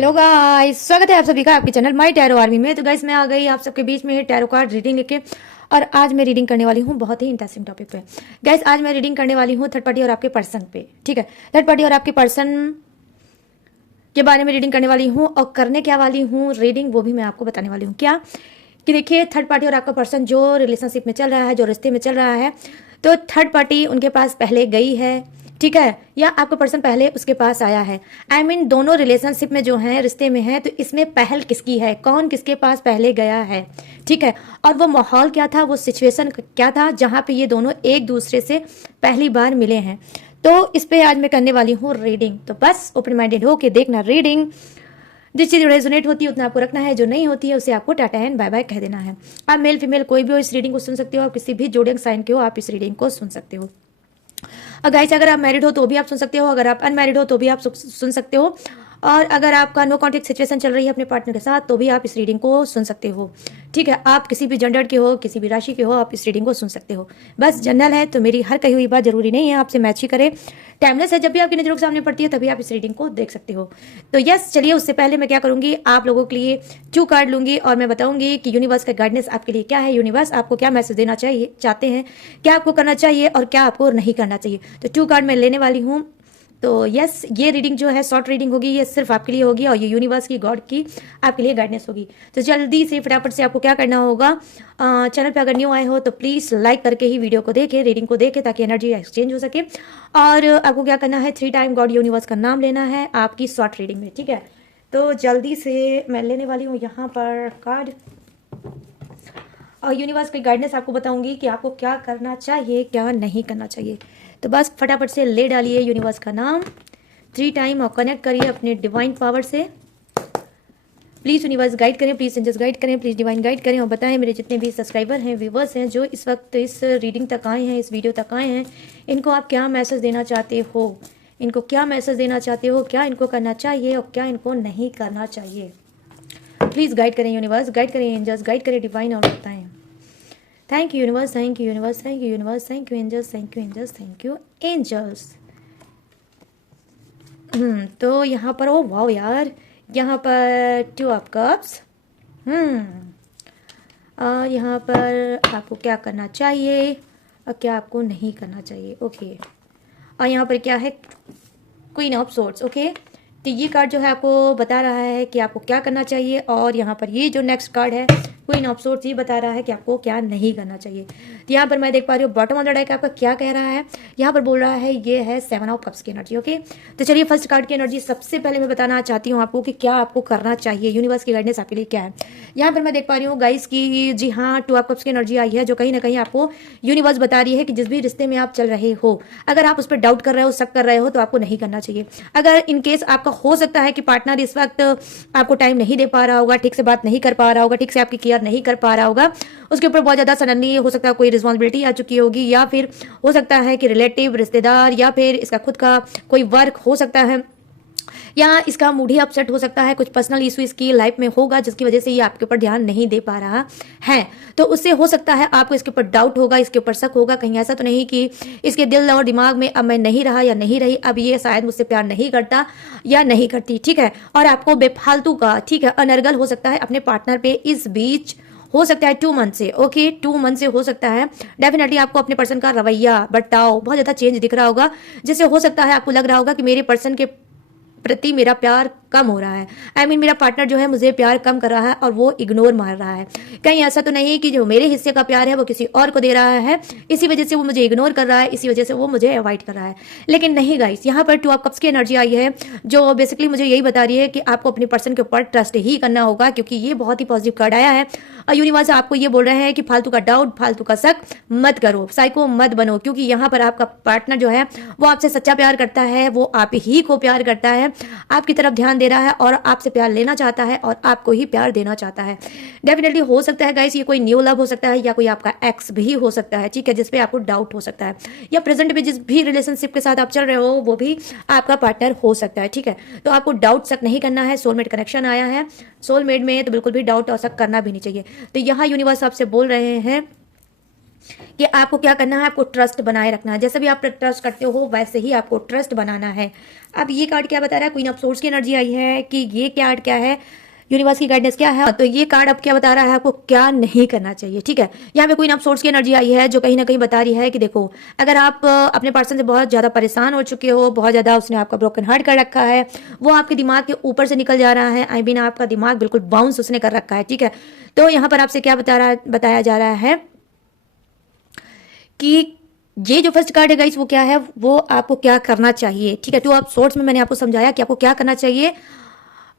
Hello guys, स्वागत है आप सभी का आपके चैनल माय टैरो आर्मी में। तो गाइस मैं आ गई आप सबके बीच में टैरो कार्ड रीडिंग लेके। और आज मैं रीडिंग करने वाली हूँ बहुत ही इंटरेस्टिंग टॉपिक पे। गाइस आज मैं रीडिंग करने वाली हूँ थर्ड पार्टी और आपके पर्सन पे। ठीक है, थर्ड पार्टी और आपके पर्सन के बारे में रीडिंग करने वाली हूँ और करने क्या वाली हूँ रीडिंग वो भी मैं आपको बताने वाली हूँ। क्या कि देखिए, थर्ड पार्टी और आपका पर्सन जो रिलेशनशिप में चल रहा है, जो रिश्ते में चल रहा है, तो थर्ड पार्टी उनके पास पहले गई है, ठीक है, या आपका पर्सन पहले उसके पास आया है। आई मीन दोनों रिलेशनशिप में जो है, रिश्ते में है, तो इसमें पहल किसकी है, कौन किसके पास पहले गया है, ठीक है। और वो माहौल क्या था, वो सिचुएशन क्या था जहाँ पे ये दोनों एक दूसरे से पहली बार मिले हैं। तो इस पे आज मैं करने वाली हूँ रीडिंग। तो बस ओपन माइंडेड हो के देखना रीडिंग। जिस चीज़ रेजोनेट होती है उतना आपको रखना है, जो नहीं होती है उसे आपको टाटा एंड बाय बाय कह देना है। आप मेल फीमेल कोई भी हो इस रीडिंग को सुन सकते हो, आप किसी भी जोडियक साइन के हो आप इस रीडिंग को सुन सकते हो। और गाइस अगर आप मैरिड हो तो भी आप सुन सकते हो, अगर आप अनमैरिड हो तो भी आप सुन सकते हो, और अगर आपका नो कॉन्टेक्ट सिचुएशन चल रही है अपने पार्टनर के साथ तो भी आप इस रीडिंग को सुन सकते हो। ठीक है, आप किसी भी जेंडर के हो, किसी भी राशि के हो, आप इस रीडिंग को सुन सकते हो। बस जनरल है तो मेरी हर कही हुई बात जरूरी नहीं है आपसे मैच ही करे। टाइमलेस है, जब भी आपकी नजरों के सामने पड़ती है तभी आप इस रीडिंग को देख सकते हो। तो यस, चलिए उससे पहले मैं क्या करूंगी, आप लोगों के लिए 2 कार्ड लूंगी और मैं बताऊंगी कि यूनिवर्स का गाइडेंस आपके लिए क्या है, यूनिवर्स आपको क्या मैसेज देना चाहिए चाहते हैं, क्या आपको करना चाहिए और क्या आपको नहीं करना चाहिए। तो 2 कार्ड मैं लेने वाली हूँ। तो यस, ये रीडिंग जो है शॉर्ट रीडिंग होगी, ये सिर्फ आपके लिए होगी और ये यूनिवर्स की गॉड की आपके लिए गाइडेंस होगी। तो जल्दी से फटाफट से आपको क्या करना होगा, चैनल पे अगर न्यू आए हो तो प्लीज़ लाइक करके ही वीडियो को देखें, रीडिंग को देखें, ताकि एनर्जी एक्सचेंज हो सके। और आपको क्या करना है, 3 टाइम गॉड यूनिवर्स का नाम लेना है आपकी शॉर्ट रीडिंग में। ठीक है, तो जल्दी से मैं लेने वाली हूँ यहाँ पर कार्ड और यूनिवर्स की गाइडेंस आपको बताऊंगी कि आपको क्या करना चाहिए, क्या नहीं करना चाहिए। तो बस फटाफट से ले डालिए यूनिवर्स का नाम 3 टाइम और कनेक्ट करिए अपने डिवाइन पावर से। प्लीज़ यूनिवर्स गाइड करें, प्लीज़ एंजल्स गाइड करें, प्लीज़ डिवाइन गाइड करें और बताएं मेरे जितने भी सब्सक्राइबर हैं, व्यूवर्स हैं, जो इस वक्त इस रीडिंग तक आए हैं, इस वीडियो तक आए हैं, इनको आप क्या मैसेज देना चाहते हो, इनको क्या मैसेज देना चाहते हो, क्या इनको करना चाहिए और क्या इनको नहीं करना चाहिए। प्लीज़ गाइड करें यूनिवर्स, गाइड करें एंजल्स, गाइड करें डिवाइन और बताएं। Thank you universe, thank you universe, thank you universe, thank you angels, thank you angels, thank you angels. तो यहाँ पर ओ वाओ यार, यहाँ पर 2 ऑफ कप्स। और यहाँ पर आपको क्या करना चाहिए और क्या आपको नहीं करना चाहिए। ओके, और यहाँ पर क्या है, क्वीन ऑफ सोर्ड्स। ओके, तो ये कार्ड जो है आपको बता रहा है कि आपको क्या करना चाहिए, और यहाँ पर ये जो नेक्स्ट कार्ड है क्वीन ऑफ सोर्ड्स, ये बता रहा है कि आपको क्या नहीं करना चाहिए। तो यहाँ पर मैं देख पा रही हूँ बॉटम ऑफ द डेक आपका क्या कह रहा है, यहाँ पर बोल रहा है ये है 7 ऑफ कप्स की एनर्जी। ओके, तो चलिए फर्स्ट कार्ड की एनर्जी सबसे पहले मैं बताना चाहती हूँ आपको कि क्या आपको करना चाहिए, यूनिवर्स की गाइडेंस आपके लिए क्या है। यहाँ पर मैं देख पा रही हूँ गाइस की, जी हाँ, 2 ऑफ कप्स की एनर्जी आई है, जो कहीं ना कहीं आपको यूनिवर्स बता रही है कि जिस भी रिश्ते में आप चल रहे हो, अगर आप उस पर डाउट कर रहे हो, शक कर रहे हो, तो आपको नहीं करना चाहिए। अगर इन केस आपका हो सकता है कि पार्टनर इस वक्त आपको टाइम नहीं दे पा रहा होगा, ठीक से बात नहीं कर पा रहा होगा, ठीक से आपकी केयर नहीं कर पा रहा होगा, उसके ऊपर बहुत ज़्यादा सडनली हो सकता है कोई रिस्पॉन्सिबिलिटी आ चुकी होगी, या फिर हो सकता है कि रिलेटिव, रिश्तेदार, या फिर इसका खुद का कोई वर्क हो सकता है, या इसका मूड ही अपसेट हो सकता है, कुछ पर्सनल इशू इसकी लाइफ में होगा जिसकी वजह से ये आपके ऊपर ध्यान नहीं दे पा रहा है। तो उससे हो सकता है आपको इसके ऊपर डाउट होगा, इसके ऊपर शक होगा, कहीं ऐसा तो नहीं कि इसके दिल और दिमाग में अब मैं नहीं रहा या नहीं रही, अब ये शायद मुझसे प्यार नहीं करता या नहीं करती। ठीक है, और आपको बेफालतू का, ठीक है, अनर्गल हो सकता है अपने पार्टनर पे इस बीच, हो सकता है 2 मंथ से। ओके, 2 मंथ से हो सकता है। डेफिनेटली आपको अपने पर्सन का रवैया, बर्ताव बहुत ज़्यादा चेंज दिख रहा होगा, जिससे हो सकता है आपको लग रहा होगा कि मेरे पर्सन के प्रति मेरा प्यार कम हो रहा है। आई मीन मेरा पार्टनर जो है मुझे प्यार कम कर रहा है और वो इग्नोर मार रहा है। कहीं ऐसा तो नहीं कि जो मेरे हिस्से का प्यार है वो किसी और को दे रहा है, इसी वजह से वो मुझे इग्नोर कर रहा है, इसी वजह से वो मुझे अवॉइड कर रहा है। लेकिन नहीं गाइस, यहाँ पर 2 ऑफ कप्स की एनर्जी आई है, जो बेसिकली मुझे यही बता रही है कि आपको अपने पर्सन के ऊपर ट्रस्ट ही करना होगा, क्योंकि ये बहुत ही पॉजिटिव कार्ड आया है। और यूनिवर्स आपको ये बोल रहे हैं कि फालतू का डाउट, फालतू का शक मत करो, साइको मत बनो, क्योंकि यहाँ पर आपका पार्टनर जो है वो आपसे सच्चा प्यार करता है, वो आप ही को प्यार करता है, आपकी तरफ ध्यान दे रहा है और आपसे प्यार लेना चाहता है और आपको ही प्यार देना चाहता है। डेफिनेटली हो सकता है गाइस ये कोई न्यू लव हो सकता है, या कोई आपका एक्स भी हो सकता है, ठीक है, जिसपे आपको डाउट हो सकता है, या प्रेजेंट में जिस भी रिलेशनशिप के साथ आप चल रहे हो वो भी आपका पार्टनर हो सकता है। ठीक है, तो आपको डाउट शक नहीं करना है। सोलमेट कनेक्शन आया है, सोलमेट में तो बिल्कुल भी डाउट और शक करना भी नहीं चाहिए। तो यहाँ यूनिवर्स आपसे बोल रहे हैं कि आपको क्या करना है, आपको ट्रस्ट बनाए रखना है। जैसे भी आप ट्रस्ट करते हो वैसे ही आपको ट्रस्ट बनाना है। अब ये कार्ड क्या बता रहा है, क्वीन ऑफ सोर्ड्स की एनर्जी आई है कि ये कार्ड क्या है, यूनिवर्स की गाइडेंस क्या है। तो ये कार्ड अब क्या बता रहा है, आपको क्या नहीं करना चाहिए। ठीक है, यहाँ पे क्वीन ऑफ सोर्ड्स की एनर्जी आई है जो कहीं ना कहीं बता रही है कि देखो, अगर आप अपने पर्सन से बहुत ज़्यादा परेशान हो चुके हो, बहुत ज़्यादा उसने आपका ब्रोकन हार्ट कर रखा है, वो आपके दिमाग के ऊपर से निकल जा रहा है, आई मीन आपका दिमाग बिल्कुल बाउंस उसने कर रखा है। ठीक है, तो यहाँ पर आपसे क्या बताया जा रहा है कि ये जो फर्स्ट कार्ड है गाइस वो क्या है, वो आपको क्या करना चाहिए। ठीक है, तो आप सोर्ट्स में मैंने आपको समझाया कि आपको क्या करना चाहिए,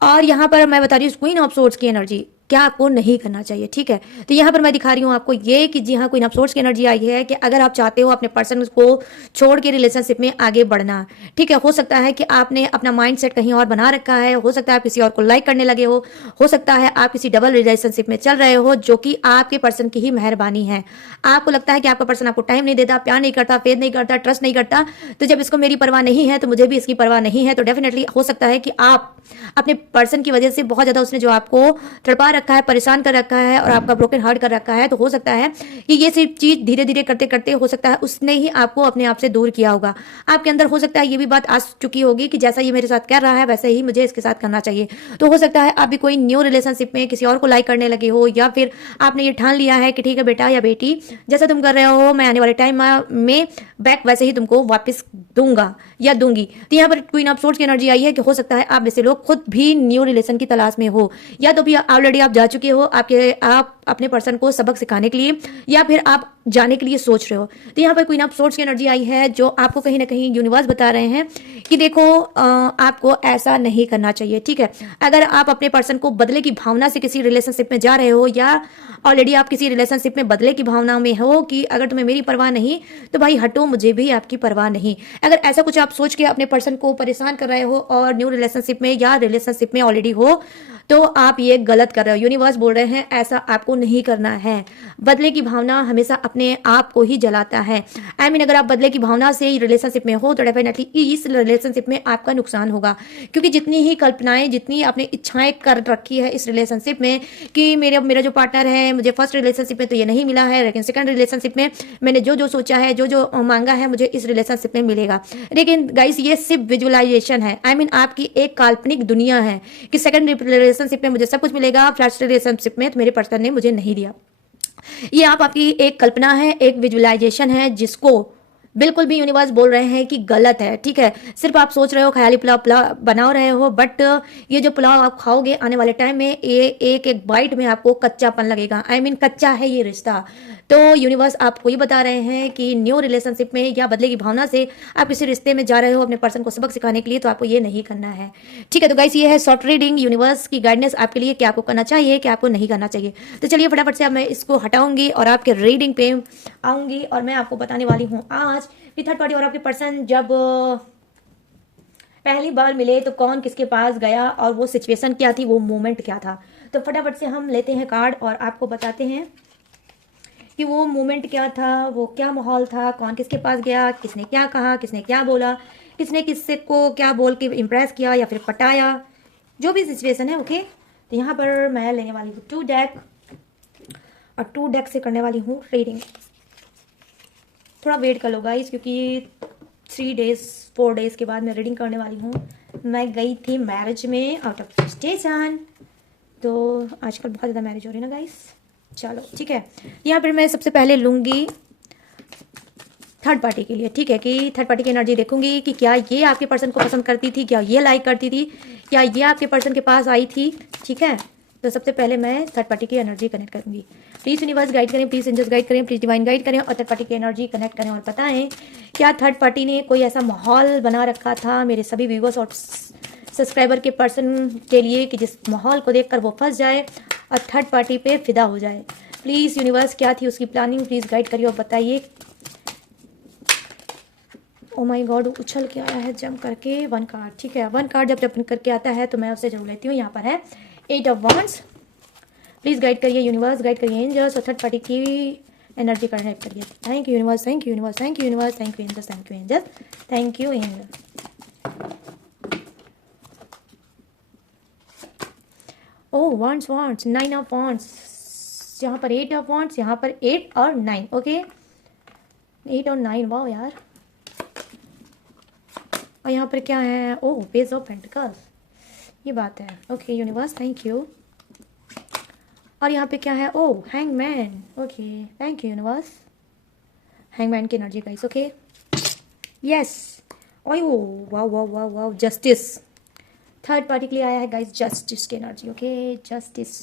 और यहाँ पर मैं बता रही हूँ क्वीन ऑफ सोर्ड्स की एनर्जी क्या आपको नहीं करना चाहिए। ठीक है, तो यहाँ पर मैं दिखा रही हूँ आपको ये कि जी हाँ, क्वीन ऑफ सोर्ड्स की एनर्जी आई है कि अगर आप चाहते हो अपने पर्सन को छोड़ के रिलेशनशिप में आगे बढ़ना, ठीक है, हो सकता है कि आपने अपना माइंड सेट कहीं और बना रखा है, हो सकता है आप किसी और को लाइक करने लगे हो सकता है आप किसी डबल रिलेशनशिप में चल रहे हो, जो कि आपके पर्सन की ही मेहरबानी है। आपको लगता है कि आपका पर्सन आपको टाइम नहीं देता, प्यार नहीं करता, फेथ नहीं करता, ट्रस्ट नहीं करता, तो जब इसको मेरी परवाह नहीं है तो मुझे भी इसकी परवाह नहीं है। तो डेफिनेटली हो सकता है कि आप अपने पर्सन की वजह से बहुत ज़्यादा उसने जो आपको तड़पा रखा है, परेशान कर रखा है और आपका ब्रोकन हार्ट कर रखा है, तो हो सकता है कि ये सिर्फ चीज़ धीरे धीरे करते करते हो सकता है उसने ही आपको अपने आप से दूर किया होगा। आपके अंदर हो सकता है ये भी बात आ चुकी होगी कि जैसा ये मेरे साथ कर रहा है वैसे ही मुझे इसके साथ करना चाहिए। तो हो सकता है आप भी कोई न्यू रिलेशनशिप में किसी और को लाइक करने लगे हो, या फिर आपने ये ठान लिया है कि ठीक है बेटा या बेटी, जैसा तुम कर रहे हो मैं आने वाले टाइम में बैक वैसे ही तुमको वापस दूंगा या दूंगी। तो यहाँ पर क्वीन ऑफ सोर्ड्स की एनर्जी आई है कि हो सकता है आप में से लोग खुद भी न्यू रिलेशन की तलाश में हो, या तो भी ऑलरेडी आप जा चुके हो आप अपने पर्सन को सबक सिखाने के लिए, या फिर आप जाने के लिए सोच रहे हो। तो यहाँ पर क्वीन ऑफ सोर्ड्स की एनर्जी आई है जो आपको कहीं ना कहीं यूनिवर्स बता रहे हैं कि देखो आपको ऐसा नहीं करना चाहिए। ठीक है, अगर आप अपने पर्सन को बदले की भावना से किसी रिलेशनशिप में जा रहे हो, या ऑलरेडी आप किसी रिलेशनशिप में बदले की भावना में हो कि अगर तुम्हें मेरी परवाह नहीं तो भाई हटो, मुझे भी आपकी परवाह नहीं, अगर ऐसा कुछ आप सोच के अपने पर्सन को परेशान कर रहे हो और न्यू रिलेशनशिप में या रिलेशनशिप में ऑलरेडी हो, तो आप ये गलत कर रहे हो। यूनिवर्स बोल रहे हैं ऐसा आपको नहीं करना है। बदले की भावना हमेशा अपने आप को ही जलाता है। आई मीन अगर आप बदले की भावना से रिलेशनशिप में हो तो डेफिनेटली इस रिलेशनशिप में आपका नुकसान होगा, क्योंकि जितनी ही कल्पनाएं, जितनी आपने इच्छाएं कर रखी है इस रिलेशनशिप में कि मेरा जो पार्टनर है, मुझे फर्स्ट रिलेशनशिप में तो ये नहीं मिला है, लेकिन सेकंड रिलेशनशिप में मैंने जो जो सोचा है, जो जो मांगा है, मुझे इस रिलेशनशिप में मिलेगा। लेकिन गाइस ये सिर्फ विजुअलाइजेशन है। आई मीन आपकी एक काल्पनिक दुनिया है कि सेकंड रिलेशनशिप में मुझे सब कुछ मिलेगा, फर्स्ट रिलेशनशिप में तो मेरे पर्सन ने मुझे नहीं दिया। ये आपकी एक कल्पना है, एक विजुअलाइजेशन है, जिसको बिल्कुल भी यूनिवर्स बोल रहे हैं कि गलत है। ठीक है, सिर्फ आप सोच रहे हो, ख्याली पुलाव बना रहे हो, बट ये जो पुलाव आप खाओगे आने वाले टाइम में ये एक एक बाइट में आपको कच्चापन लगेगा। आई मीन कच्चा है ये रिश्ता। तो यूनिवर्स आपको ये बता रहे हैं कि न्यू रिलेशनशिप में या बदले की भावना से आप किसी रिश्ते में जा रहे हो अपने पर्सन को सबक सिखाने के लिए, तो आपको ये नहीं करना है। ठीक है, तो गाइस ये है शॉर्ट रीडिंग, यूनिवर्स की गाइडेंस आपके लिए, क्या आपको करना चाहिए, क्या आपको नहीं करना चाहिए। तो चलिए फटाफट से अब मैं इसको हटाऊंगी और आपके रीडिंग पे आऊंगी, और मैं आपको बताने वाली हूँ आज कि थर्ड पार्टी और आपके पर्सन जब पहली बार मिले तो कौन किसके पास गया और वो सिचुएशन क्या थी, वो मोमेंट क्या था। तो फटाफट से हम लेते हैं कार्ड और आपको बताते हैं कि वो मोमेंट क्या था, वो क्या माहौल था, कौन किसके पास गया, किसने क्या कहा, किसने क्या बोला, किसने किससे को क्या बोल के इम्प्रेस किया या फिर पटाया, जो भी सिचुएशन है। ओके, तो यहाँ पर मैं लेने वाली हूँ 2 डेक और 2 डेक से करने वाली हूँ रीडिंग। थोड़ा वेट कर लो गाइस, क्योंकि 4 डेज के बाद मैं रीडिंग करने वाली हूँ। मैं गई थी मैरिज में आउट ऑफ स्टेशन, तो आजकल बहुत ज़्यादा मैरिज हो रही है ना गाइस। चलो ठीक है, यहाँ पर मैं सबसे पहले लूँगी थर्ड पार्टी के लिए। ठीक है, कि थर्ड पार्टी की एनर्जी देखूंगी कि क्या ये आपके पर्सन को पसंद करती थी, क्या ये लाइक करती थी, क्या ये आपके पर्सन के पास आई थी। ठीक है, तो सबसे पहले मैं थर्ड पार्टी की एनर्जी कनेक्ट करूंगी। प्लीज़ यूनिवर्स गाइड करें, प्लीज़ एंजल्स गाइड करें, प्लीज़ डिवाइन गाइड करें और थर्ड पार्टी की एनर्जी कनेक्ट करें, और बताएं क्या थर्ड पार्टी ने कोई ऐसा माहौल बना रखा था मेरे सभी व्यूवर्स और सब्सक्राइबर के पर्सन के लिए कि जिस माहौल को देखकर वो फंस जाए और थर्ड पार्टी पे फिदा हो जाए। प्लीज़ यूनिवर्स क्या थी उसकी प्लानिंग, प्लीज़ गाइड करिए और बताइए। ओ माय गॉड, उछल के आया है जंप करके 1 कार्ड। ठीक है, 1 कार्ड जब करके आता है तो मैं उसे जरूर लेती हूँ। यहाँ पर है 8 ऑफ वांड्स। प्लीज़ गाइड करिए यूनिवर्स, गाइड करिए एंजल्स और थर्ड पार्टी की एनर्जी कनेक्ट करिए। Thank you universe, thank you universe, thank you universe, thank you angels, thank you angels, thank you angel. ओ वांड्स, 9 ऑफ वांड्स, यहाँ पर 8 of wants, यहाँ पर 8 और 9, ओके 8 और 9, वाह यार। और यहाँ पर क्या है, ओह पेज ऑफ पेंटिकल्स, ये बात है, ओके यूनिवर्स थैंक यू। और यहाँ पे क्या है, oh hangman, okay thank you universe, hangman की energy guys, okay yes. Oh वाह वाह वाह वाह, जस्टिस, थर्ड पार्टी के लिए आया है गाइस जस्टिस की एनर्जी, ओके जस्टिस।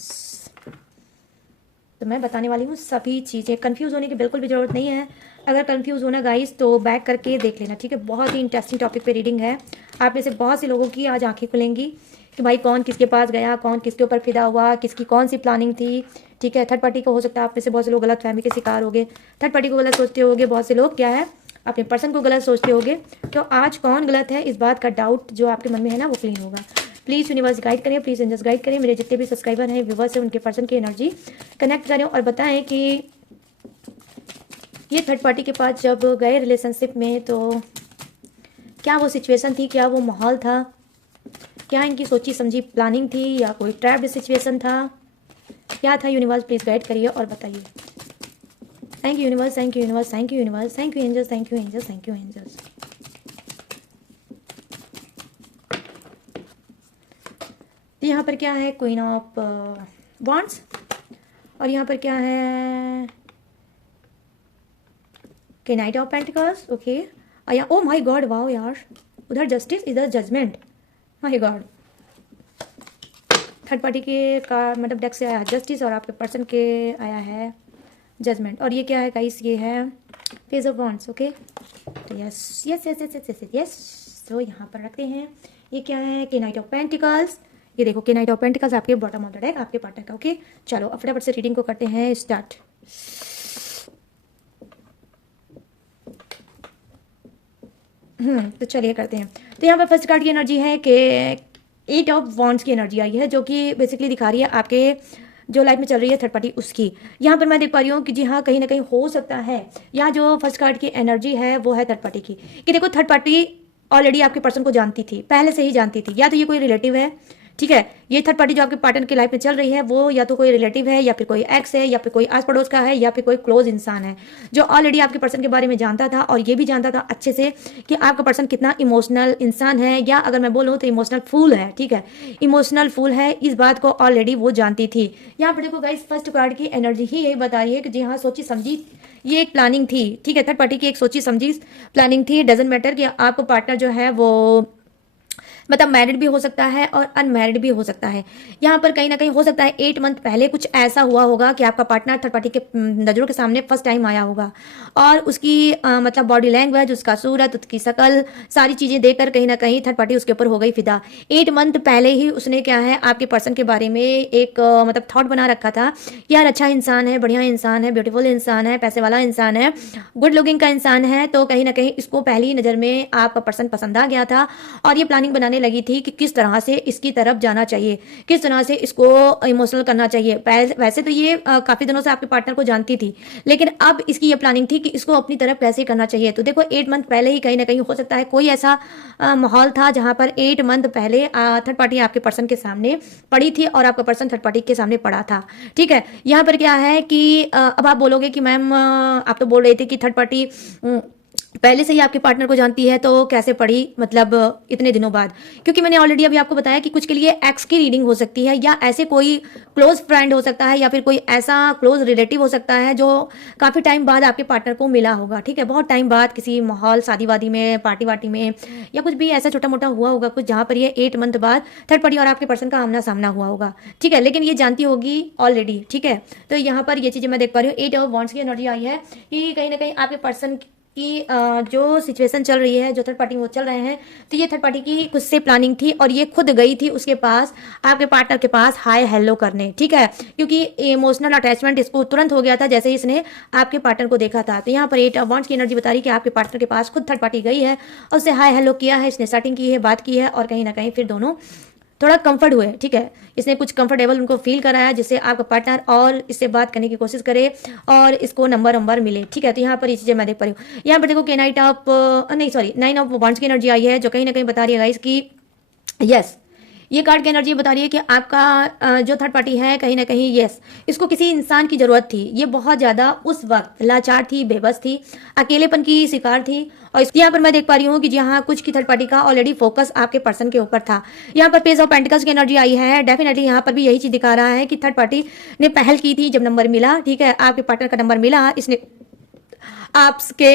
तो मैं बताने वाली हूँ सभी चीज़ें, कंफ्यूज होने की बिल्कुल भी ज़रूरत नहीं है। अगर कंफ्यूज होना गाइस तो बैक करके देख लेना, ठीक है। बहुत ही इंटरेस्टिंग टॉपिक पे रीडिंग है। आप में से बहुत से लोगों की आज आंखें खुलेंगी कि भाई कौन किसके पास गया, कौन किसके ऊपर फिदा हुआ, किसकी कौन सी प्लानिंग थी, ठीक है। थर्ड पार्टी को हो सकता है आप में से बहुत से लोग गलत फहमी के शिकार होगे, थर्ड पार्टी को गलत सोचते होगे, बहुत से लोग क्या है अपने पर्सन को गलत सोचते होगे। तो आज कौन गलत है इस बात का डाउट जो आपके मन में है ना वो क्लीन होगा। प्लीज़ यूनिवर्स गाइड करें, प्लीज़ एंजल्स गाइड करें। मेरे जितने भी सब्सक्राइबर हैं, व्यूवर्स हैं, उनके पर्सन की एनर्जी कनेक्ट करें और बताएं कि ये थर्ड पार्टी के पास जब गए रिलेशनशिप में तो क्या वो सिचुएशन थी, क्या वो माहौल था, क्या इनकी सोची समझी प्लानिंग थी या कोई ट्रैप्ड सिचुएशन था, क्या था। यूनिवर्स प्लीज़ गाइड करिए और बताइए। Thank you universe, thank you universe, thank you universe, thank you angels, thank you angels, thank you angels. तो यहाँ पर क्या है, क्वीन ऑफ वॉन्ड्स, और यहाँ पर क्या है कि नाइट ऑफ पेंटिकल्स, ओके। और यहाँ ओ माय गॉड, वाओ यार, उधर जस्टिस इधर judgement, my God. Third party के का मतलब डेक से आया जस्टिस और आपके पर्सन के आया है जजमेंट। और ये क्या है गाइस, ये है पेज ऑफ वॉन्ड्स, ओके। तो yes yes yes yes yes yes yes, तो यहाँ पर रखते हैं। ये क्या है कि नाइट ऑफ पेंटिकल्स, ये देखो कि नाइट ऑफ पेंटिकल्स आपके बॉटम ऑफ द डेक, आपके पार्टनर का, ओके। चलो अब फटाफट से रीडिंग को करते हैं स्टार्ट। तो चलिए करते हैं। तो यहाँ पर फर्स्ट कार्ड की एनर्जी है कि 8 ऑफ वॉन्ड्स की एनर्जी आई है, जो कि बेसिकली दिखा रही है आपके जो लाइफ में चल रही है थर्ड पार्टी उसकी। यहाँ पर मैं देख पा रही हूँ कि जी हाँ कहीं ना कहीं हो सकता है यहाँ जो फर्स्ट कार्ड की एनर्जी है वो है थर्ड पार्टी की, कि देखो थर्ड पार्टी ऑलरेडी आपके पर्सन को जानती थी, पहले से ही जानती थी, या तो ये कोई रिलेटिव है, ठीक है। ये थर्ड पार्टी जो आपके पार्टनर की लाइफ में चल रही है वो या तो कोई रिलेटिव है या फिर कोई एक्स है या फिर कोई आस पड़ोस का है या फिर कोई क्लोज इंसान है जो ऑलरेडी आपके पर्सन के बारे में जानता था और ये भी जानता था अच्छे से कि आपका पर्सन कितना इमोशनल इंसान है, या अगर मैं बोलूँ तो इमोशनल फूल है, ठीक है। इमोशनल फूल है, इस बात को ऑलरेडी वो जानती थी। यहाँ पर देखो गाइस फर्स्ट कार्ड की एनर्जी ही यही बता रही है कि जी हाँ सोची समझी ये एक प्लानिंग थी, ठीक है। थर्ड पार्टी की एक सोची समझी प्लानिंग थी। डजेंट मैटर कि आपका पार्टनर जो है वो मतलब मैरिड भी हो सकता है और अनमैरिड भी हो सकता है। यहाँ पर कहीं ना कहीं हो सकता है 8 मंथ पहले कुछ ऐसा हुआ होगा कि आपका पार्टनर थर्ड पार्टी के नज़रों के सामने फर्स्ट टाइम आया होगा और उसकी मतलब बॉडी लैंग्वेज, उसका सूरत, उसकी शक्ल, सारी चीज़ें देखकर कहीं ना कहीं थर्ड पार्टी उसके ऊपर हो गई फिदा। 8 मंथ पहले ही उसने क्या है आपके पर्सन के बारे में एक मतलब थॉट बना रखा था कि यार अच्छा इंसान है, बढ़िया इंसान है, ब्यूटीफुल इंसान है, पैसे वाला इंसान है, गुड लुकिंग का इंसान है। तो कहीं ना कहीं इसको पहली नज़र में आपका पर्सन पसंद आ गया था और ये प्लानिंग बनाने लगी थी कि किस तरह से इसकी तरफ जाना चाहिए, किस तरह से इसको इमोशनल करना चाहिए। वैसे तो ये काफी दिनों से आपके पार्टनर को जानती थी, लेकिन अब इसकी ये प्लानिंग थी कि इसको अपनी तरफ कैसे करना चाहिए। तो देखो 8 मंथ पहले ही कहीं ना कहीं हो सकता है कोई ऐसा माहौल था जहां पर 8 मंथ पहले थर्ड पार्टी आपके पर्सन के सामने पड़ी थी और आपका पर्सन थर्ड पार्टी के सामने पड़ा था, ठीक है। यहाँ पर क्या है कि अब आप बोलोगे कि मैम आप तो बोल रहे थे कि थर्ड पार्टी पहले से ही आपके पार्टनर को जानती है तो कैसे पड़ी मतलब इतने दिनों बाद। क्योंकि मैंने ऑलरेडी अभी आपको बताया कि कुछ के लिए एक्स की रीडिंग हो सकती है या ऐसे कोई क्लोज फ्रेंड हो सकता है या फिर कोई ऐसा क्लोज रिलेटिव हो सकता है जो काफ़ी टाइम बाद आपके पार्टनर को मिला होगा, ठीक है। बहुत टाइम बाद किसी माहौल शादी वादी में, पार्टी वार्टी में या कुछ भी ऐसा छोटा मोटा हुआ होगा कुछ, जहाँ पर ये 8 मंथ बाद थर्ड पार्टी और आपके पर्सन का आमना सामना हुआ होगा, ठीक है। लेकिन ये जानती होगी ऑलरेडी, ठीक है। तो यहाँ पर ये चीज़ें मैं देख पा रही हूँ। 8 ऑफ वॉन्ड्स की एनर्जी आई है कि कहीं ना कहीं आपके पर्सन कि जो सिचुएशन चल रही है, जो थर्ड पार्टी वो चल रहे हैं, तो ये थर्ड पार्टी की कुछ से प्लानिंग थी और ये खुद गई थी उसके पास, आपके पार्टनर के पास हाय हेलो करने, ठीक है। क्योंकि इमोशनल अटैचमेंट इसको तुरंत हो गया था जैसे ही इसने आपके पार्टनर को देखा था। तो यहाँ पर 8 ऑफ वॉन्ड्स की एनर्जी बता रही कि आपके पार्टनर के पास खुद थर्ड पार्टी गई है और उससे हाय हेलो किया है, इसने स्टार्टिंग की है, बात की है और कहीं ना कहीं फिर दोनों थोड़ा कंफर्ट हुए, ठीक है। इसने कुछ कंफर्टेबल उनको फील कराया जिससे आपका पार्टनर और इससे बात करने की कोशिश करे और इसको नंबर मिले, ठीक है। तो यहाँ पर ये चीज़ें मैं देख पा रही हूँ। यहाँ पर देखो कि नाइट ऑफ नहीं सॉरी 9 ऑफ वॉन्ड्स की एनर्जी आई है जो कहीं ना कहीं बता रही है गाइस कि यस ये कार्ड की एनर्जी बता रही है कि आपका जो थर्ड पार्टी है कहीं ना कहीं यस इसको किसी इंसान की ज़रूरत थी। ये बहुत ज़्यादा उस वक्त लाचार थी, बेबस थी, अकेलेपन की शिकार थी। और यहाँ पर मैं देख पा रही हूँ कि जहाँ कुछ की थर्ड पार्टी का ऑलरेडी फोकस आपके पर्सन के ऊपर था। यहाँ पर पेज ऑफ पेंटिकल्स की एनर्जी आई है। डेफिनेटली यहाँ पर भी यही चीज़ दिखा रहा है कि थर्ड पार्टी ने पहल की थी। जब नंबर मिला, ठीक है, आपके पार्टनर का नंबर मिला, इसने आपके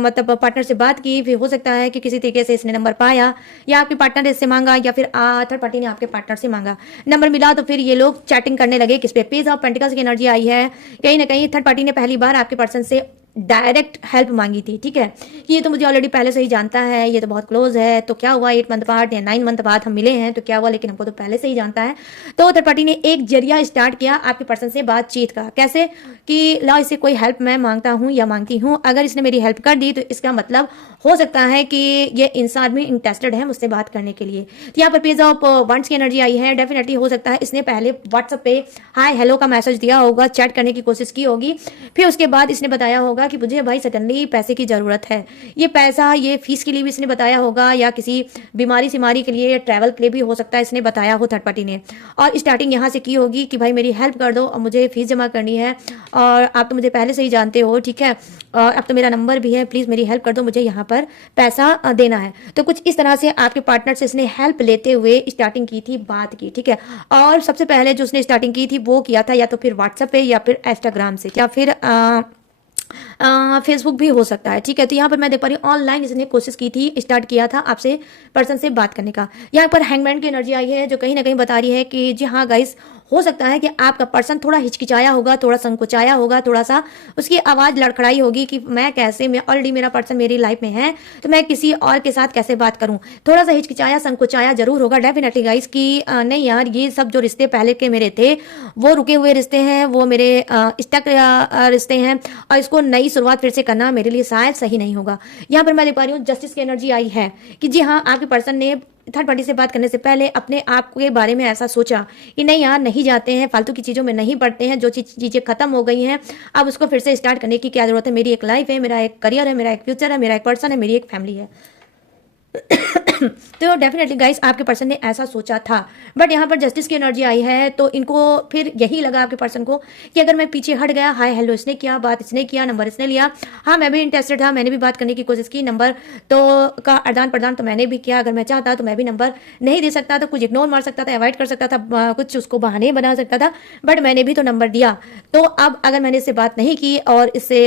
मतलब पार्टनर से बात की, फिर हो सकता है कि किसी तरीके से इसने नंबर पाया या आपके पार्टनर ने इससे मांगा या फिर थर्ड पार्टी ने आपके पार्टनर से मांगा, नंबर मिला तो फिर ये लोग चैटिंग करने लगे। किस पे? पेज ऑफ पेंटिकल्स की एनर्जी आई है। कहीं ना कहीं थर्ड पार्टी ने पहली बार आपके पर्सन से डायरेक्ट हेल्प मांगी थी, ठीक है, कि ये तो मुझे ऑलरेडी पहले से ही जानता है, ये तो बहुत क्लोज है, तो क्या हुआ 8 मंथ बाद या 9 मंथ बाद हम मिले हैं तो क्या हुआ, लेकिन हमको तो पहले से ही जानता है। तो थर्ड पार्टी ने एक जरिया स्टार्ट किया आपके पर्सन से बातचीत का। कैसे? कि लाओ इससे कोई हेल्प मैं मांगता हूँ या मांगती हूँ, अगर इसने मेरी हेल्प कर दी तो इसका मतलब हो सकता है कि ये इंसान भी इंटरेस्टेड है मुझसे बात करने के लिए। तो यहाँ पर पेज ऑफ वंड्स की एनर्जी आई है। डेफिनेटली हो सकता है इसने पहले व्हाट्सएप पे हाय हेलो का मैसेज दिया होगा, चैट करने की कोशिश की होगी, फिर उसके बाद इसने बताया होगा कि मुझे भाई सडनली पैसे की ज़रूरत है। ये पैसा ये फीस के लिए भी इसने बताया होगा या किसी बीमारी सिमारी के लिए, ट्रैवल के लिए भी हो सकता है इसने बताया हो थर्ड पार्टी ने। और स्टार्टिंग यहाँ से की होगी कि भाई मेरी हेल्प कर दो और मुझे फीस जमा करनी है और आप तो मुझे पहले से ही जानते हो, ठीक है, और अब तो मेरा नंबर भी है, प्लीज़ मेरी हेल्प कर दो, मुझे यहाँ पर पैसा देना है। तो कुछ इस तरह से आपके पार्टनर से इसने हेल्प लेते हुए स्टार्टिंग की थी, बात की, ठीक है। और सबसे पहले जो उसने स्टार्टिंग की थी वो किया था या तो फिर व्हाट्सएप पे या फिर इंस्टाग्राम से या फिर फेसबुक भी हो सकता है, ठीक है। तो यहाँ पर मैं देख पा रही हूँ ऑनलाइन इसने कोशिश की थी, स्टार्ट किया था आपसे पर्सन से बात करने का। यहाँ पर हैंगमैन की एनर्जी आई है जो कहीं ना कहीं बता रही है कि जी हाँ गाइस, हो सकता है कि आपका पर्सन थोड़ा हिचकिचाया होगा, थोड़ा संकोचाया होगा, थोड़ा सा उसकी आवाज़ लड़खड़ाई होगी कि मैं कैसे, मैं ऑलरेडी मेरा पर्सन मेरी लाइफ में है तो मैं किसी और के साथ कैसे बात करूं, थोड़ा सा हिचकिचाया संकोचाया जरूर होगा डेफिनेटली गाइस कि नहीं यार, ये सब जो रिश्ते पहले के मेरे थे वो रुके हुए रिश्ते हैं, वो मेरे स्टक रिश्ते हैं और इसको नई शुरुआत फिर से करना मेरे लिए शायद सही नहीं होगा। यहाँ पर मैं देख पा रही हूँ जस्टिस की एनर्जी आई है कि जी हाँ, आपके पर्सन ने थर्ड पार्टी से बात करने से पहले अपने आप के बारे में ऐसा सोचा कि नहीं यार, नहीं जाते हैं, फालतू की चीज़ों में नहीं पड़ते हैं, जो चीज़ें खत्म हो गई हैं अब उसको फिर से स्टार्ट करने की क्या जरूरत है। मेरी एक लाइफ है, मेरा एक करियर है, मेरा एक फ्यूचर है, मेरा एक पर्सन है, मेरी एक फैमिली है। तो डेफिनेटली गाइस आपके पर्सन ने ऐसा सोचा था, बट यहाँ पर जस्टिस की एनर्जी आई है तो इनको फिर यही लगा आपके पर्सन को कि अगर मैं पीछे हट गया, हाय हेलो इसने किया, बात इसने किया, नंबर इसने लिया, हाँ मैं भी इंटरेस्टेड था, मैंने भी बात करने की कोशिश की, नंबर तो का आदान प्रदान तो मैंने भी किया, अगर मैं चाहता तो मैं भी नंबर नहीं दे सकता था, कुछ इग्नोर मार सकता था, अवॉइड कर सकता था, कुछ उसको बहाने बना सकता था, बट मैंने भी तो नंबर दिया। तो अब अगर मैंने इससे बात नहीं की और इससे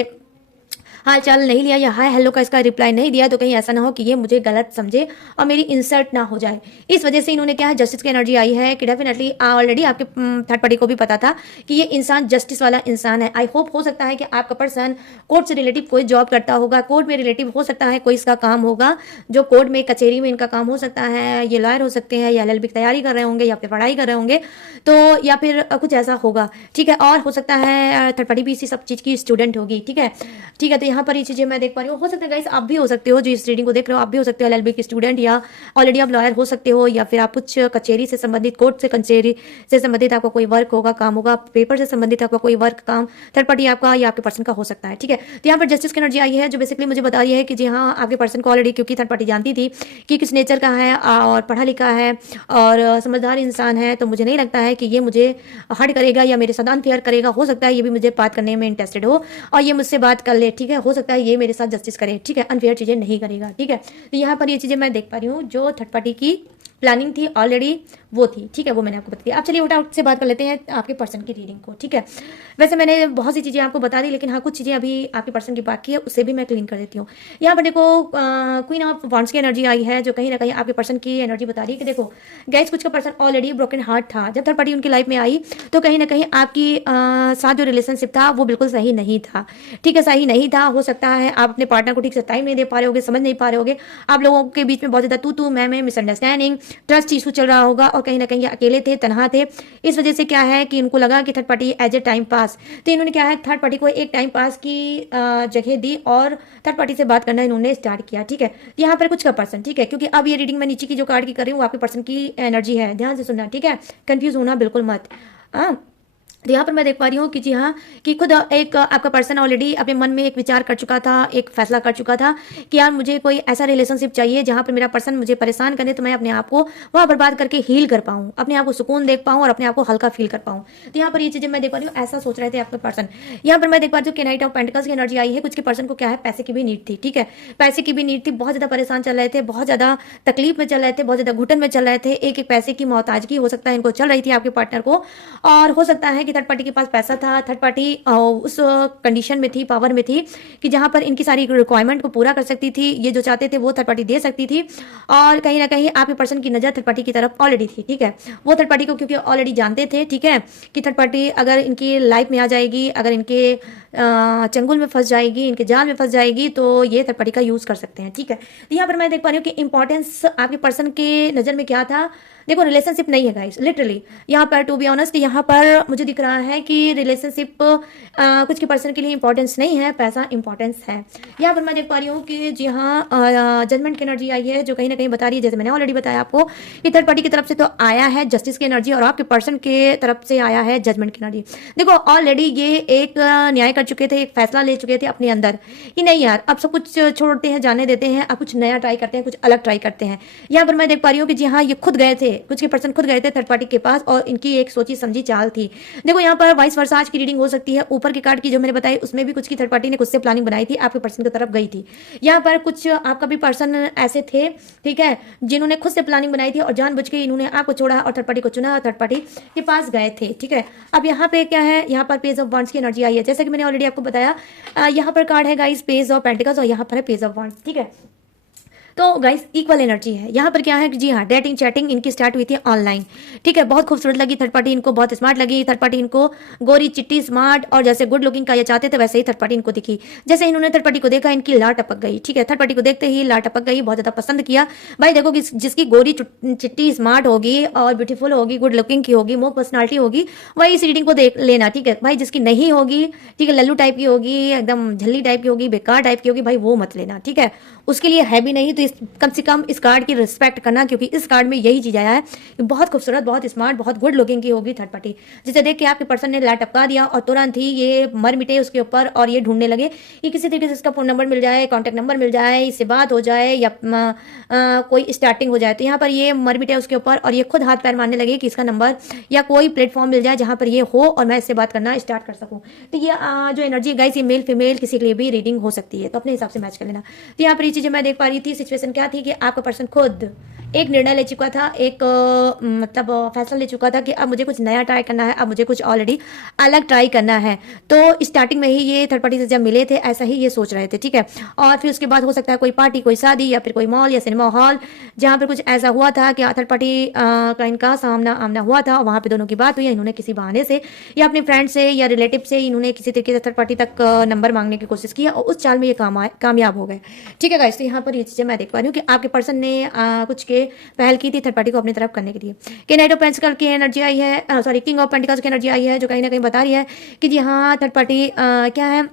हाल चाल नहीं लिया या हाय हेलो का इसका रिप्लाई नहीं दिया तो कहीं ऐसा ना हो कि ये मुझे गलत समझे और मेरी इंसल्ट ना हो जाए। इस वजह से इन्होंने क्या है, जस्टिस की एनर्जी आई है कि डेफिनेटली ऑलरेडी आपके थर्ड पार्टी को भी पता था कि ये इंसान जस्टिस वाला इंसान है। आई होप हो सकता है कि आपका पर्सन कोर्ट से रिलेटिव कोई जॉब करता होगा, कोर्ट में रिलेटिव हो सकता है कोई इसका काम होगा, जो कोर्ट में कचहरी में इनका काम हो सकता है, ये लॉयर हो सकते हैं या LLB की तैयारी कर रहे होंगे या फिर पढ़ाई कर रहे होंगे, तो या फिर कुछ ऐसा होगा, ठीक है। और हो सकता है थर्ड पार्टी भी इसी सब चीज़ की स्टूडेंट होगी, ठीक है, ठीक है। तो यहाँ पर ये चीज़ें मैं देख पा रही हूँ। हो सकता है गाइस आप भी हो सकते हो, जो इस रीडिंग को देख रहे हो आप भी हो सकते हो LLB की स्टूडेंट, या ऑलरेडी आप लॉयर हो सकते हो, या फिर आप कुछ कचहरी से संबंधित, कोर्ट से कचहरी से संबंधित आपका कोई वर्क होगा, काम होगा, पेपर से संबंधित आपका कोई वर्क काम थर्ड पार्टी आपका या आपके पर्सन का हो सकता है, ठीक है। तो यहाँ पर जस्टिस की एनर्जी आई है जो बेसिकली मुझे बता रही है कि जी हाँ, आपके पर्सन को ऑलरेडी, क्योंकि थर्ड पार्टी जानती थी कि किस नेचर का है और पढ़ा लिखा है और समझदार इंसान है, तो मुझे नहीं लगता है कि ये मुझे हर्ट करेगा या मेरे साथ अनफेयर करेगा। हो सकता है ये भी मुझे बात करने में इंटरेस्टेड हो और ये मुझसे बात कर ले, ठीक है। हो सकता है ये मेरे साथ जस्टिस करे, ठीक है, अनफेयर चीज़ें नहीं करेगा, ठीक है। तो यहाँ पर ये चीज़ें मैं देख पा रही हूँ जो थर्ड पार्टी की प्लानिंग थी ऑलरेडी वो थी, ठीक है, वो मैंने आपको बता दिया। अब चलिए फटाफट से बात कर लेते हैं आपके पर्सन की रीडिंग को, ठीक है। वैसे मैंने बहुत सी चीज़ें आपको बता दी, लेकिन हाँ कुछ चीज़ें अभी आपके पर्सन की बाकी है, उससे भी मैं क्लीन कर देती हूँ। यहाँ पर देखो क्वीन ऑफ वॉन्ड्स की एनर्जी आई है जो कहीं ना कहीं आपके पर्सन की एनर्जी बता रही है कि देखो गाइस, कुछ का पर्सन ऑलरेडी ब्रोकन हार्ट था जब थर्ड पार्टी उनकी लाइफ में आई, तो कहीं ना कहीं आपकी साथ जो रिलेशनशिप था वो बिल्कुल सही नहीं था, ठीक है, सही नहीं था। हो सकता है आप अपने पार्टनर को ठीक से टाइम नहीं दे पा रहे होगे, समझ नहीं पा रहे होगे, आप लोगों के बीच में बहुत ज़्यादा तू मैं मिसअंडरस्टैंडिंग, ट्रस्ट इशू चल रहा होगा और कहीं ना कहीं अकेले थे, तनहा थे। इस वजह से क्या है कि इनको लगा कि third party as a time pass, तो इन्होंने क्या है थर्ड पार्टी को एक टाइम पास की जगह दी और थर्ड पार्टी से बात करना इन्होंने स्टार्ट किया, ठीक है। यहाँ पर कुछ का पर्सन, ठीक है, क्योंकि अब ये रीडिंग मैं नीचे की जो कार्ड की कर रही हूँ वो आपके पर्सन की एनर्जी है, ध्यान से सुनना, ठीक है, कंफ्यूज होना बिल्कुल मत। तो यहाँ पर मैं देख पा रही हूँ कि जी हाँ, कि खुद एक आपका पर्सन ऑलरेडी अपने मन में एक विचार कर चुका था, एक फैसला कर चुका था कि यार मुझे कोई ऐसा रिलेशनशिप चाहिए जहाँ पर मेरा पर्सन मुझे परेशान करे, तो मैं अपने आप को वहाँ बर्बाद करके हील कर पाऊँ, अपने आप को सुकून देख पाऊँ और अपने आप को हल्का फील कर पाऊँ। तो यहाँ पर ये चीजें मैं देख पा रही हूँ, ऐसा सोच रहे थे आपके पर्सन। यहाँ पर मैं देख पा रही हूँ कि नाइट ऑफ पेंटिकल्स की एनर्जी आई है। कुछ के पर्सन को क्या है, पैसे की भी नीड थी, ठीक है, पैसे की भी नीड थी, बहुत ज्यादा परेशान चल रहे थे, बहुत ज्यादा तकलीफ में चल रहे थे, बहुत ज्यादा घुटन में चल रहे थे, एक एक पैसे की मोहताजगी हो सकता है इनको चल रही थी आपके पार्टनर को। और हो सकता है कि थर्ड पार्टी के पास पैसा था, थर्ड पार्टी उस कंडीशन में थी, पावर में थी कि जहां पर इनकी सारी रिक्वायरमेंट को पूरा कर सकती थी, ये जो चाहते थे वो थर्ड पार्टी दे सकती थी। और कहीं ना कहीं आपके पर्सन की नज़र थर्ड पार्टी की तरफ ऑलरेडी थी, ठीक है, वो थर्ड पार्टी को क्योंकि ऑलरेडी जानते थे, ठीक है, कि थर्ड पार्टी अगर इनकी लाइफ में आ जाएगी, अगर इनके चंगुल में फंस जाएगी, इनके जाल में फंस जाएगी, तो ये थर्ड पार्टी का यूज कर सकते हैं, ठीक है। तो यहाँ पर मैं देख पा रही हूँ कि इंपॉर्टेंस आपके पर्सन के नज़र में क्या था। देखो रिलेशनशिप नहीं है गाइस, लिटरली यहाँ पर टू बी ऑनेस्ट यहाँ पर मुझे दिख रहा है कि रिलेशनशिप कुछ के पर्सन के लिए इंपॉर्टेंस नहीं है, पैसा इंपॉर्टेंस है। यहाँ पर मैं देख पा रही हूँ कि जी हाँ, जजमेंट की एनर्जी आई है जो कहीं ना कहीं बता रही है, जैसे मैंने ऑलरेडी बताया आपको कि थर्ड पार्टी की तरफ से तो आया है जस्टिस की एनर्जी और आपके पर्सन के तरफ से आया है जजमेंट की एनर्जी। देखो ऑलरेडी ये एक न्याय कर चुके थे, एक फैसला ले चुके थे अपने अंदर कि नहीं यार अब सब कुछ छोड़ते हैं, जाने देते हैं, अब कुछ नया ट्राई करते हैं, कुछ अलग ट्राई करते हैं। यहाँ पर मैं देख पा रही हूँ कि जी हाँ, ये खुद गए थे, कुछ के पर्सन खुद गए थे थर्ड पार्टी के पास और इनकी एक सोची समझी चाल थी। देखो यहाँ पर वाइस वर्सा आज की रीडिंग हो सकती है। ऊपर की कार्ड की जो मैंने बताई उसमें भी कुछ की थर्ड पार्टी ने खुद से प्लानिंग बनाई थी, आपके पर्सन की तरफ गई थी। यहाँ पर कुछ आपका भी पर्सन ऐसे थे, ठीक है, जिन्होंने खुद से प्लानिंग बनाई थी और जानबूझ के इन्होंने आपको छोड़ा और थर्ड पार्टी को चुना और थर्ड पार्टी के पास गए थे, ठीक है। अब यहाँ पे क्या है, यहाँ पर पेज ऑफ वॉन्ड्स की एनर्जी आई है, जैसा कि मैंने ऑलरेडी आपको बताया। यहाँ पर कार्ड है गाइस पेज ऑफ पेंटिकल्स और यहाँ पर है पेज ऑफ वॉन्ड्स, ठीक है। तो गाइस इक्वल एनर्जी है यहाँ पर। क्या है कि जी हाँ, डेटिंग चैटिंग इनकी स्टार्ट हुई थी ऑनलाइन, ठीक है, बहुत खूबसूरत लगी थर्ड पार्टी इनको, बहुत स्मार्ट लगी थर्ड पार्टी इनको, गोरी चिट्टी स्मार्ट और जैसे गुड लुकिंग का ये चाहते थे वैसे ही थर्ड पार्टी इनको दिखी। जैसे इन्होंने थर्ड पार्टी को देखा इनकी ला टपक गई, ठीक है, थर्ड पार्टी को देखते ही ला टपक गई, बहुत ज्यादा पसंद किया। भाई देखो जिसकी गोरी चिट्टी स्मार्ट होगी और ब्यूटीफुल होगी, गुड लुकिंग की होगी, मोर पर्सनालिटी होगी, वही इस रीडिंग को देख लेना, ठीक है। भाई जिसकी नहीं होगी, ठीक है, लल्लू टाइप की होगी, एकदम झल्ली टाइप की होगी, बेकार टाइप की होगी, भाई वो मत लेना, ठीक है, उसके लिए है भी नहीं। तो कम से कम इस कार्ड की रिस्पेक्ट करना, क्योंकि इस कार्ड में यही चीज आया है कि बहुत खूबसूरत, बहुत स्मार्ट, बहुत गुड लुकिंग की होगी थर्ड पार्टी, जिसे देख के आपके पर्सन ने ला टपका दिया और तुरंत ही ये मर मिटे उसके ऊपर और ये ढूंढने लगे कि किसी तरीके से इसका फोन नंबर मिल जाए, कॉन्टैक्ट नंबर मिल जाए, इससे बात हो जाए या कोई स्टार्टिंग हो जाए। तो यहाँ पर ये मर मिटे उसके ऊपर और ये खुद हाथ पैर मारने लगे कि इसका नंबर या कोई प्लेटफॉर्म मिल जाए जहां पर ये हो और मैं इससे बात करना स्टार्ट कर सकूं। तो ये जो एनर्जी गाइस, ये मेल फीमेल किसी के लिए भी रीडिंग हो सकती है, तो अपने हिसाब से मैच कर लेना। तो यहाँ पर ये चीजें मैं देख पा रही थी। सिचुएशन क्या थी कि आपका पर्सन खुद एक निर्णय ले चुका था, एक मतलब फैसला ले चुका था कि अब मुझे कुछ नया ट्राई करना है, अब मुझे कुछ ऑलरेडी अलग ट्राई करना है। तो स्टार्टिंग में ही ये थर्ड पार्टी से जब मिले थे ऐसा ही ये सोच रहे थे, ठीक है। और फिर उसके बाद हो सकता है कोई पार्टी, कोई शादी या फिर कोई मॉल या सिनेमा हॉल जहाँ पर कुछ ऐसा हुआ था कि थर्ड पार्टी का इनका सामना आमना हुआ था, वहाँ पे दोनों की बात हुई, इन्होंने किसी बहाने से या अपने फ्रेंड से या रिलेटिव से इन्होंने किसी तरीके से थर्ड पार्टी तक नंबर मांगने की कोशिश की और उस चाल में ये कामयाब हो गए, ठीक है गाइस। तो यहाँ पर ये चीजें मैं देख पा रही हूँ कि आपके पर्सन ने कुछ के पहल की थी थर्ड पार्टी को अपनी तरफ करने के लिए। कि नाइट ऑफ पेंटिकल्स की एनर्जी आई है, सॉरी किंग ऑफ पेंटिकल्स की एनर्जी आई है जो कहीं ना कहीं बता रही है कि जी हाँ थर्ड पार्टी क्या है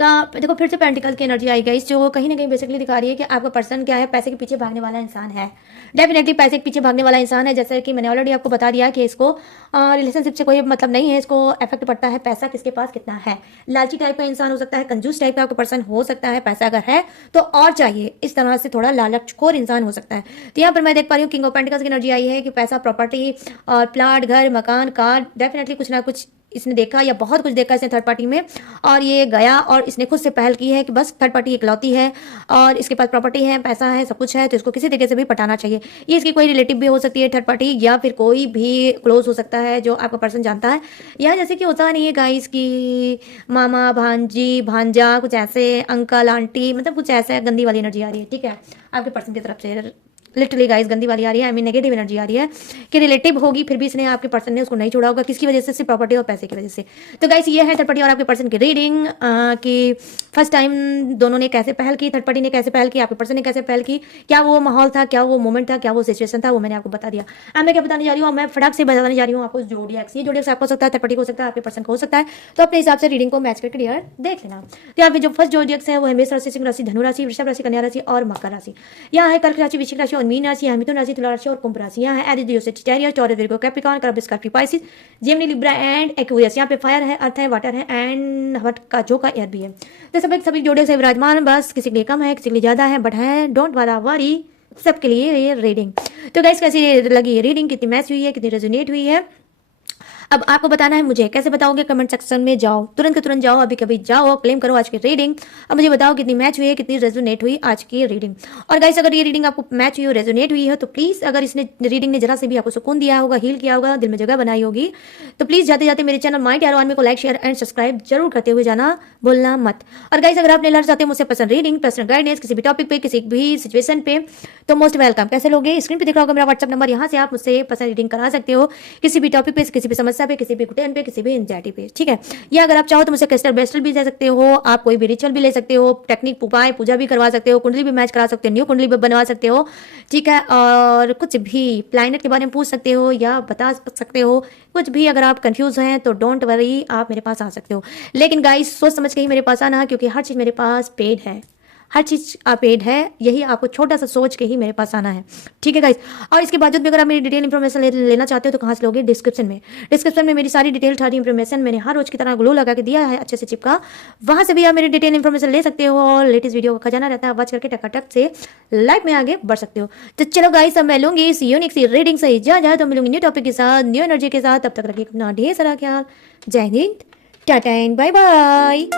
का। देखो फिर से पेंटिकल की एनर्जी आई गई जो कहीं ना कहीं बेसिकली दिखा रही है कि आपका पर्सन क्या है, पैसे के पीछे भागने वाला इंसान है, डेफिनेटली पैसे के पीछे भागने वाला इंसान है। जैसे कि मैंने ऑलरेडी आपको बता दिया कि इसको रिलेशनशिप से कोई मतलब नहीं है, इसको इफेक्ट पड़ता है पैसा किसके पास कितना है। लालची टाइप का इंसान हो सकता है, कंजूस टाइप का आपका पर्सन हो सकता है, पैसा अगर है तो और चाहिए, इस तरह से थोड़ा लालचखोर इंसान हो सकता है। तो यहाँ पर मैं देख पा रही हूँ किंग ऑफ पेंटिकल्स की एनर्जी आई है कि पैसा, प्रॉपर्टी और प्लाट, घर, मकान, कार, डेफिनेटली कुछ ना कुछ इसने देखा या बहुत कुछ देखा इसने थर्ड पार्टी में और ये गया और इसने खुद से पहल की है कि बस थर्ड पार्टी इकलौती है और इसके पास प्रॉपर्टी है, पैसा है, सब कुछ है, तो इसको किसी तरीके से भी पटाना चाहिए। ये इसकी कोई रिलेटिव भी हो सकती है थर्ड पार्टी या फिर कोई भी क्लोज हो सकता है जो आपका पर्सन जानता है। या जैसे कि होता नहीं है गाइस की मामा, भांजी, भांजा, कुछ ऐसे अंकल, आंटी, मतलब कुछ ऐसे गंदी वाली एनर्जी आ रही है, ठीक है, आपके पर्सन की तरफ से। लिटरली गाइस गंदी वाली आ रही है, आई मीन नेगेटिव एनर्जी आ रही है कि रिलेटिव होगी फिर भी इसने आपके पर्सन ने उसको नहीं छोड़ा होगा, किसकी वजह से, सिर्फ प्रॉपर्टी और पैसे की वजह से। तो गाइस ये है थर्ड पार्टी और आपके पर्सन की रीडिंग कि फर्स्ट टाइम दोनों ने कैसे पहल की, थर्ड पार्टी ने कैसे पहल की, आपके पर्सन ने कैसे पहल की, क्या वो माहौल था, क्या वो मोमेंट था, क्या वो सिचुएशन था, वो मैंने आपको बता दिया। अब मैं क्या बताने जा रही हूँ, मैं फटाक से बताने जा रही हूँ आपको जोडिएक्स। ये जोडिएक्स आपको हो सकता है, थर्ड पार्टी हो सकता है, आपके पर्सन को हो सकता है, तो अपने हिसाब से रीडिंग को मैच करके क्लियर देख लेना। तो यहाँ पे जो फर्स्ट जोडिएक्स है वो है मेष राशि, सिंह राशि, धनु राशि, वृषभ राशि, कन्या राशि और मकर राशि। यहाँ है कर्क राशि, वृश्चिक राशि और मीन राशियां, मिथुन राशि, तुला राशि और कुंभ राशियां हैं। Aries, Leo, Sagittarius, Taurus, Virgo, Capricorn, कर्ब, Scorpio, Pisces, Gemini, Libra and Aquarius. यहाँ पे फायर है, अर्थ है, वाटर है एंड हट का जो का एयर भी है। तो सभी जोड़े से विराजमान, बस किसी के लिए कम है, किसी के लिए ज्यादा है, बट है डोंट वरी, सबके लिए ये रीडिंग। तो गाइस कैसी लगी ये रीडिंग, कितनी मैच हुई है, कितनी रेजोनेट हुई है, अब आपको बताना है मुझे। कैसे बताओगे? कमेंट सेक्शन में जाओ, तुरंत के तुरंत जाओ, अभी कभी जाओ, क्लेम करो आज की रीडिंग। अब मुझे बताओ कितनी मैच हुई है, कितनी रेजोनेट हुई आज की रीडिंग। और गाइस अगर ये रीडिंग आपको मैच हुई हो, रेजोनेट हुई हो, तो प्लीज, अगर इसने रीडिंग ने जरा से भी आपको सुकून दिया होगा, हील किया होगा, दिल में जगह बनाई होगी, तो प्लीज जाते जाते मेरे चैनल माय टैरो आर्मी को लाइक, शेयर एंड सब्सक्राइब जरूर करते हुए जाना भूलना मत। और गाइस अगर आप लेना चाहते हैं मुझसे पर्सनल रीडिंग, पर्सनल गाइडेंस किसी भी टॉपिक पे, किसी भी सिचुएशन पे, तो मोस्ट वेलकम। कैसे लोगे? स्क्रीन पे दिख रहा होगा मेरा व्हाट्सएप नंबर, यहाँ से आप मुझसे पर्सनल रीडिंग करा सकते हो, किसी भी टॉपिक पे, किसी भी समस्या पे, किसी भी घुटन पे, किसी भी एंजाइटी पे, ठीक है। या अगर आप चाहो तो मुझसे क्रिस्टल ब्रेसलेट भी ले सकते हो, आप कोई भी रिचुअल भी ले सकते हो, टेक्निक उपाय पूजा भी करवा सकते हो, कुंडली भी मैच करा सकते हो, न्यू कुंडली भी बनवा सकते हो, ठीक है। और कुछ भी प्लैनेट के बारे में पूछ सकते हो या बता सकते हो, कुछ भी अगर आप कंफ्यूज हैं तो डोंट वरी, आप मेरे पास आ सकते हो। लेकिन गाइस सोच समझ के ही मेरे पास आना, क्योंकि हर चीज मेरे पास पेड है, हर चीज पेड है, यही आपको छोटा सा सोच के ही मेरे पास आना है, ठीक है गाइस। और इसके बावजूद भी अगर आप मेरी डिटेल इन्फॉर्मेशन लेना चाहते हो तो कहाँ से लोगे? डिस्क्रिप्शन में मेरी सारी डिटेल, सारी इन्फॉर्मेशन मैंने हर रोज की तरह ग्लो लगा के दिया है, अच्छे से चिपका, वहां से भी आप मेरी डिटेल इन्फॉर्मेशन ले सकते हो और लेटेस्ट वीडियो का खजाना रहता है, वॉच करके टकाटक से लाइफ में आगे बढ़ सकते हो। तो चलो गाइस अब मैं लूंगी इस यूनिक सी रीडिंग से इजाजत, तो मिलूंगी न्यू टॉपिक के साथ, न्यू एनर्जी के साथ। तब तक रखिए अपना ढेर सारा ख्याल। Jai Hind, tata and bye bye.